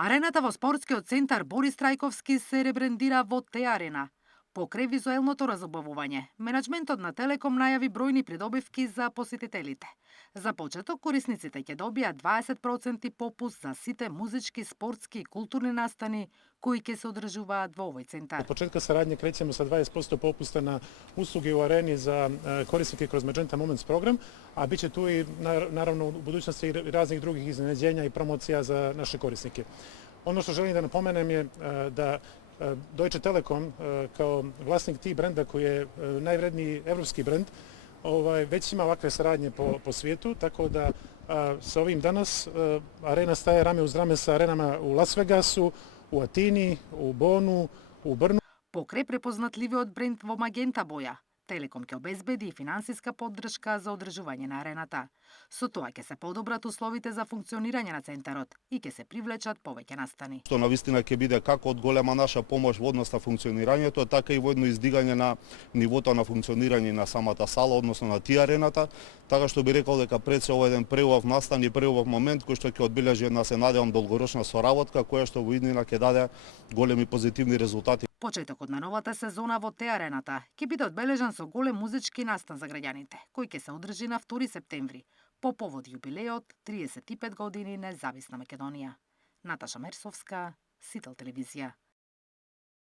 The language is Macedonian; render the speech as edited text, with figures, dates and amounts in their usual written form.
Арената во спортскиот центар Борис Трајковски се ребрендира во Т-арена. Покрај визуелното разубавување, менеджментот на Телеком најави бројни придобивки за посетителите. За почеток, корисниците ќе добијат 20% попуст за сите музички, спортски и културни настани кои ќе се одржуваат во овој центар. Од почетка сарадње креќемо со 20% попуста на услуги у арени за корисники кроз Magenta Moments програм, а биće tu и наравно у будуćnosti и разних других изненадења и промоција за наши корисники. Ono što želim da napomenem je da Deutsche Telekom kao vlasnik tih brenda koji je najvredniji evropski brend već ima ovakve saradnje po svijetu, tako da sa ovim danas arena staje rame uz rame sa arenama u Las Vegasu, u Atini, u Bonu, u Brnu. Покрај препознатливиот бренд во магента боја, Телеком ќе обезбеди и финансиска поддршка за одржување на арената. Со тоа ќе се подобрат условите за функционирање на центарот и ќе се привлечат повеќе настани. Што навистина ќе биде како од голема наша помош во однос на функционирањето, така и во едно издигање на нивото на функционирање на самата сала, односно на арената, така што би рекол дека пред се ова еден преубав настан и преубав момент кој што ќе одбележи една, се надевам, долгорочна соработка која што во иднина ќе даде големи позитивни резултати. Почетокот на новата сезона во Т-арената ќе биде одбележан со голем музички настан за граѓаните, кој ќе се одржи на 2 септември, по повод јубилеот 35 години независна Македонија. Наташа Мерсовска, Сител телевизија.